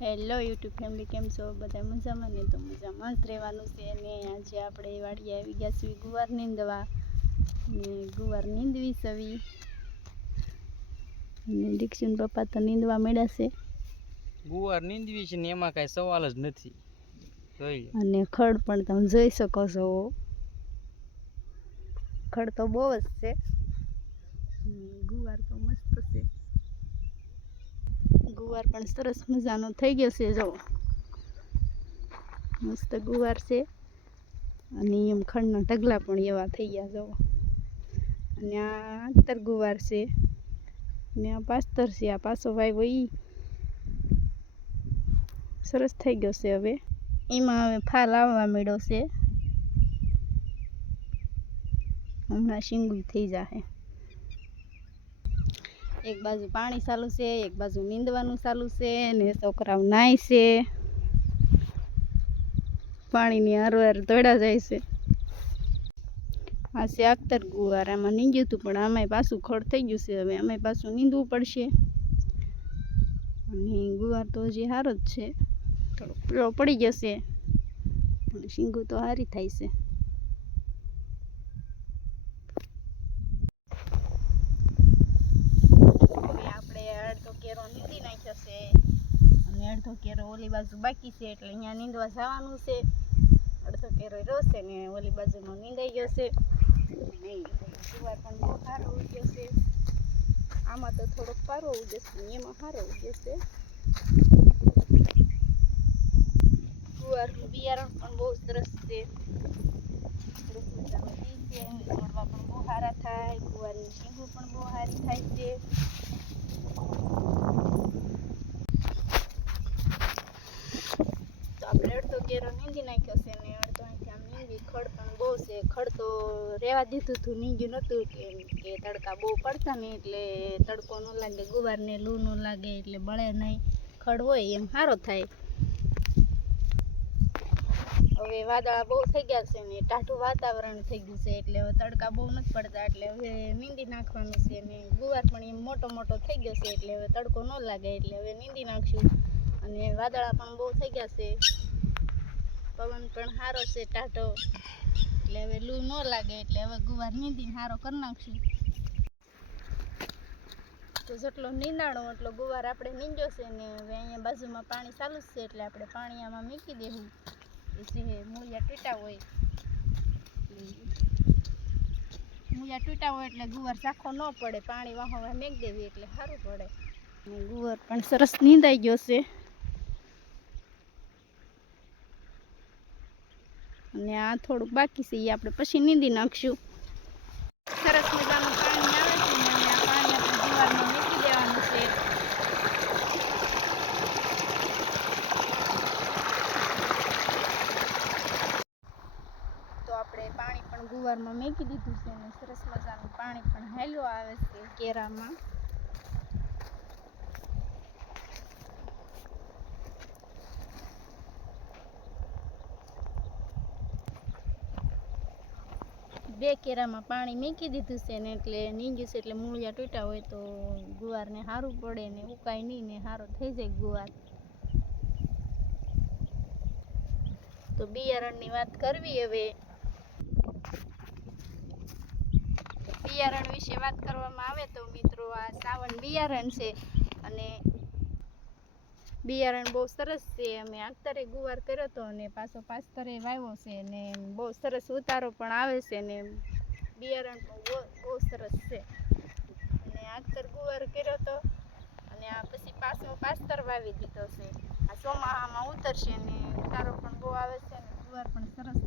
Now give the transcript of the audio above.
Hello YouTube family, કેમ છો બધા? મજામાં ને? તો મજામાં જ રહેવાનું છે. ને આજે આપણે વાડીએ આવી ગયા છીએ ગુવાર નીંદવા, ને ગુવાર નીંદવી સવી, ને દીક્ષુન પપ્પા તો નીંદવા મળ્યા છે. ગુવાર નીંદવી છે ને એમાં કાંઈ સવાલ જ નથી. અને ખડ પણ તમે જોઈ શકો છો, ખડ તો બહુ જ છે. ગુવાર તો મસ્ત છે. ગુવાર પણ સરસ મજાનો થઈ ગયો છે. જો મસ્ત ગુવાર છે. અને એમ ખડના ઢગલા પણ એવા થઈ ગયા. જો અને આ આંતર ગુવાર છે ને આ પાસ્તર છે. આ પાછો વાવ્યો ઈ સરસ થઈ ગયો છે. હવે એમાં હવે ફાલ આવવા મળ્યો છે. હમણાં શીંગું થઈ જાય. એક બાજુ પાણી ચાલુ છે, એક બાજુ નીંદવાનું ચાલુ છે, ને છોકરાઓ નાય છે. પાણીની હારવાર દોડા જાય છે. આ છે આખતર ગુવાર. આમાં નીંદ્યું હતું પણ આમાંય પાછું ખડ થઈ ગયું છે. હવે આમાંય પાછું નીંદવું પડશે. અને ગુવાર તો હજી સારો જ છે, થોડો પીળો પડી જશે પણ શીંગું તો સારી થાય છે. અડધો કેરો નીંદી નાખ્યો છે અને અડધો કેરો ઓલી બાજુ બાકી છે, એટલે અહીંયા નીંદવા જવાનું છે. અડધો કેરો રોશે ને ઓલી બાજુનો નીંદાઈ ગયો છે. નહીં, ગુવાર પણ બહુ સારો ઉગ્યો છે. આમાં તો થોડોક પારો ઉગશે, એમાં સારો ઉગશે. ગુવારનું બિયારણ પણ બહુ સરસ છે. સરસ મજાનું બી છે. છોડવા પણ બહુ સારા થાય. ગુવારની શીંગું પણ બહુ સારી થાય છે. તો આપણે અડધો કેરો નીંદી નાખ્યો છે ને અડધો અહીંથી આમ નીંદી. ખડ પણ બહુ છે. ખડ તો રહેવા દીધું હતું, નીંદ્યું નહોતું કેમ કે તડકા બહુ પડતા ને એટલે તડકો ન લાગે, ગુવારને લૂ ન લાગે એટલે બળે નહીં. ખડ હોય એમ સારો થાય. હવે વાદળા બહુ થઈ ગયા છે ને ટાઢું વાતાવરણ થઈ ગયું છે, એટલે હવે તડકા બહુ નથી પડતા, એટલે હવે નીંદી નાખવાનું છે. ને ગુવાર પણ એમ મોટો મોટો થઈ ગયો છે, એટલે હવે તડકો ન લાગે એટલે હવે નીંદી નાખશું. અને વાદળા પણ બહુ થઈ ગયા છે, પવન પણ સારો છે ટાઢો, એટલે હવે લૂ ન લાગે એટલે હવે ગુવાર નીંદીને સારો કરી નાખશું. તો જેટલો નીંદાણો એટલો ગુવાર આપણે નીંદ્યો છે. ને હવે અહીંયા બાજુમાં પાણી ચાલુ જ છે, એટલે આપણે પાણી આમાં મૂકી દેવું. જે મૂળિયા તૂટ્યા હોય, મૂળિયા તૂટ્યા હોય એટલે ગુવાર સાખો ન પડે. પાણી વાહવા મેક દેવી એટલે સારું પડે. અને ગુવાર પણ સરસ નીંદાઈ ગયો છે. અને આ થોડુંક બાકી છે, એ આપણે પછી નીંદી નાખશું. સરસ મજાનું પાણી આવે છે ને આ પાણી આપણે ગુવારમાં મૂકી દેવાનું છે. તો આપણે પાણી પણ ગુવારમાં મૂકી દીધું છે ને સરસ મજાનું પાણી પણ હાલ્યું આવે છે કેરામાં. બે કેરામાં પાણી મૂકી દીધું છે ને એટલે નીંગ્યું છે, એટલે મૂળિયા તૂટ્યા હોય તો ગુવારને સારું પડે ને ઉકાય નહીં ને સારો થઈ જાય ગુવાર. તો બિયારણની વાત કરવી. હવે બિયારણ વિશે વાત કરવામાં આવે તો મિત્રો, આ સાવન બિયારણ છે અને બિયારણ બહુ સરસ છે. અમે આખતરે ગુવાર કર્યો હતો અને પાછો પાસ્તરે વાવ્યો છે, ને બહુ સરસ ઉતારો પણ આવે છે ને બિયારણ પણ બહુ સરસ છે. અને આખતર ગુવાર કર્યો હતો અને આ પછી પાછો પાસ્તર વાવી દીધો છે. આ ચોમાસામાં ઉતરશે ને ઉતારો પણ બહુ આવે છે ને ગુવાર પણ સરસ